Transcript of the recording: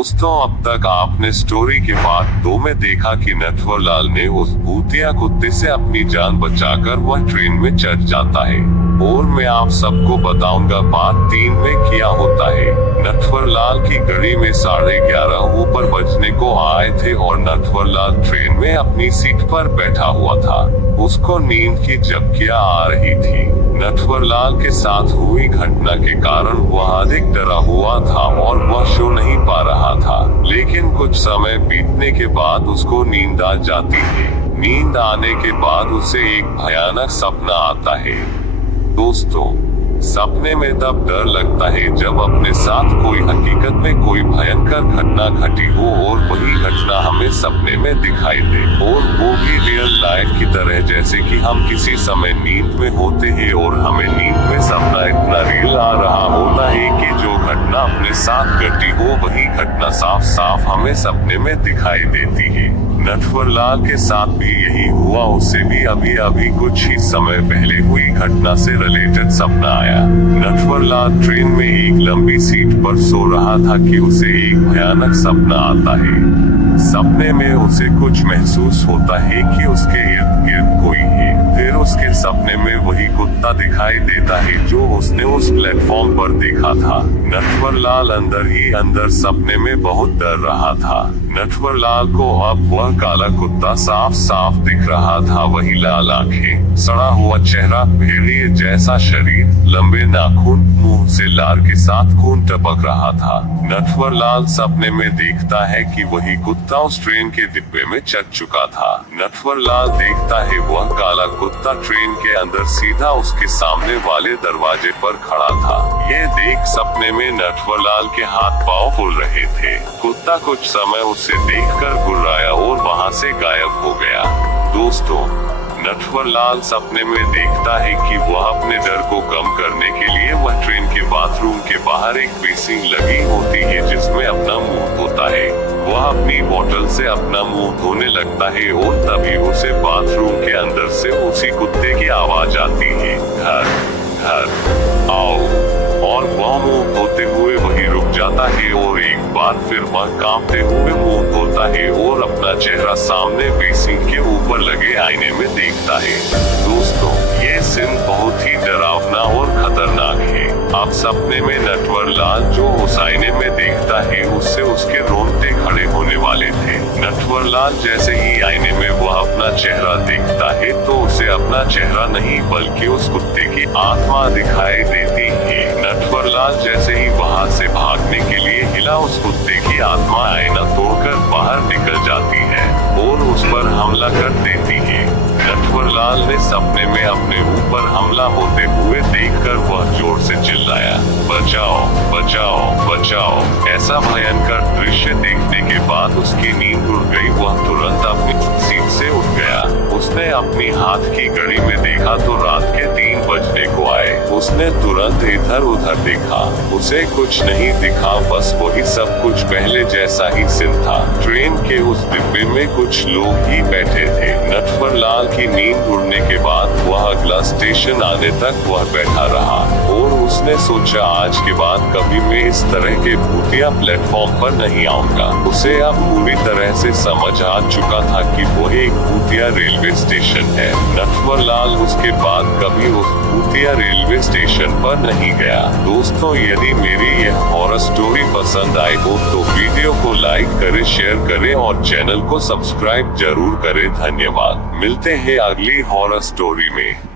दोस्तों, अब तक आपने स्टोरी के पार्ट 2 में देखा कि नटवरलाल ने उस भूतिया कुत्ते से अपनी जान बचाकर वह ट्रेन में चढ़ जाता है, और मैं आप सबको बताऊंगा पार्ट 3 में क्या होता है। नटवरलाल की घड़ी में 11:30 ऊपर बजने को आए थे और नटवरलाल ट्रेन में अपनी सीट पर बैठा हुआ था। उसको नींद की झपकियां आ रही थी। नटवरलाल के साथ हुई घटना के कारण वह अधिक डरा हुआ था और वह सो नहीं पा रहा था, लेकिन कुछ समय बीतने के बाद उसको नींद आ जाती है। नींद आने के बाद उसे एक भयानक सपना आता है। दोस्तों, सपने में तब डर लगता है जब अपने साथ कोई हकीकत में कोई भयंकर घटना घटी हो और वही घटना हमें सपने में दिखाई दे, और वो भी रियल लाइफ की तरह, जैसे कि हम किसी समय नींद में होते हैं और हमें नींद में सपना इतना रियल आ रहा होता है कि जो घटना अपने साथ घटी हो वही घटना साफ साफ हमें सपने में दिखाई देती है। नटवरलाल के साथ भी यही हुआ। उसे भी अभी कुछ ही समय पहले हुई घटना से रिलेटेड सपना आया। नटवरलाल ट्रेन में एक लंबी सीट पर सो रहा था कि उसे एक भयानक सपना आता है। सपने में उसे कुछ महसूस होता है कि उसके इर्द गिर्द कोई है। फिर उसके सपने में वही कुत्ता दिखाई देता है जो उसने उस प्लेटफॉर्म पर देखा था। नटवरलाल अंदर ही अंदर सपने में बहुत डर रहा था। नटवरलाल को अब वह काला कुत्ता साफ साफ दिख रहा था। वही लाल आंखें, सड़ा हुआ चेहरा, भेड़िए जैसा शरीर, लंबे नाखून, मुंह से लार के साथ खून टपक रहा था। नटवरलाल सपने में देखता है कि वही कुत्ता उस ट्रेन के डिब्बे में चढ़ चुका था। नटवरलाल देखता है वह काला कुत्ता ट्रेन के अंदर सीधा उसके सामने वाले दरवाजे पर खड़ा था। ये देख सपने में नटवरलाल के हाथ पांव फूल रहे थे। कुत्ता कुछ समय उसे देखकर गुर्राया और वहां से गायब हो गया। दोस्तों, नटवरलाल सपने में देखता है कि वह अपने डर को कम करने के लिए वह ट्रेन के बाथरूम के बाहर एक बेसिन लगी होती है जिसमें अपना मुंह धोता है। वह अपनी बोतल से अपना मुंह धोने लगता है और तभी उसे बाथरूम के अंदर से उसी कुत्ते की आवाज आती है, घर घर आओ। और वह मुंह धोते हुए वही रुक जाता है और एक बार फिर वह कांपते हुए मुंह धोता है और अपना चेहरा सामने बेसिन के ऊपर लगे आईने में देखता है। दोस्तों, ये सीन बहुत ही डरावना और खतरनाक है। अब सपने में नटवरलाल जो उस आईने में देखता है उससे उसके रोंगटे खड़े होने वाले थे। नटवरलाल जैसे ही आईने में वह अपना चेहरा देखता है तो उसे अपना चेहरा नहीं बल्कि उस कुत्ते की आत्मा दिखाई देती है। नटवरलाल जैसे ही वहां से भागने के लिए हिला, उस कुत्ते की आत्मा आईना तोड़कर बाहर निकल जाती है और उस पर हमला कर देती है। नटवरलाल ने सपने में अपने ऊपर हमला होते हुए देखकर वह जोर से चिल्लाया, बचाओ बचाओ बचाओ। ऐसा भयंकर दृश्य देखने के बाद उसकी नींद उड़ गई। वह तुरंत अपनी सीट से उठ गया। उसने अपनी हाथ की घड़ी में देखा तो रात के 3 बजने को आए। उसने तुरंत इधर उधर देखा, उसे कुछ नहीं दिखा, बस वही सब कुछ पहले जैसा ही सीन था। ट्रेन के उस डिब्बे में कुछ लोग ही बैठे थे। नटवरलाल की नींद उड़ने के बाद वह अगला स्टेशन आने तक वह बैठा रहा और उसने सोचा आज के बाद कभी मैं इस तरह के भूतिया प्लेटफॉर्म पर नहीं आऊंगा। उसे अब पूरी तरह से समझ आ चुका था कि वो एक भूतिया रेलवे स्टेशन है। नटवरलाल उसके बाद कभी उस भूतिया रेलवे स्टेशन पर नहीं गया। दोस्तों, यदि मेरी यह हॉरर स्टोरी पसंद आई हो तो वीडियो को लाइक करें, शेयर करें और चैनल को सब्सक्राइब जरूर करें। धन्यवाद। मिलते हैं अगली हॉरर स्टोरी में।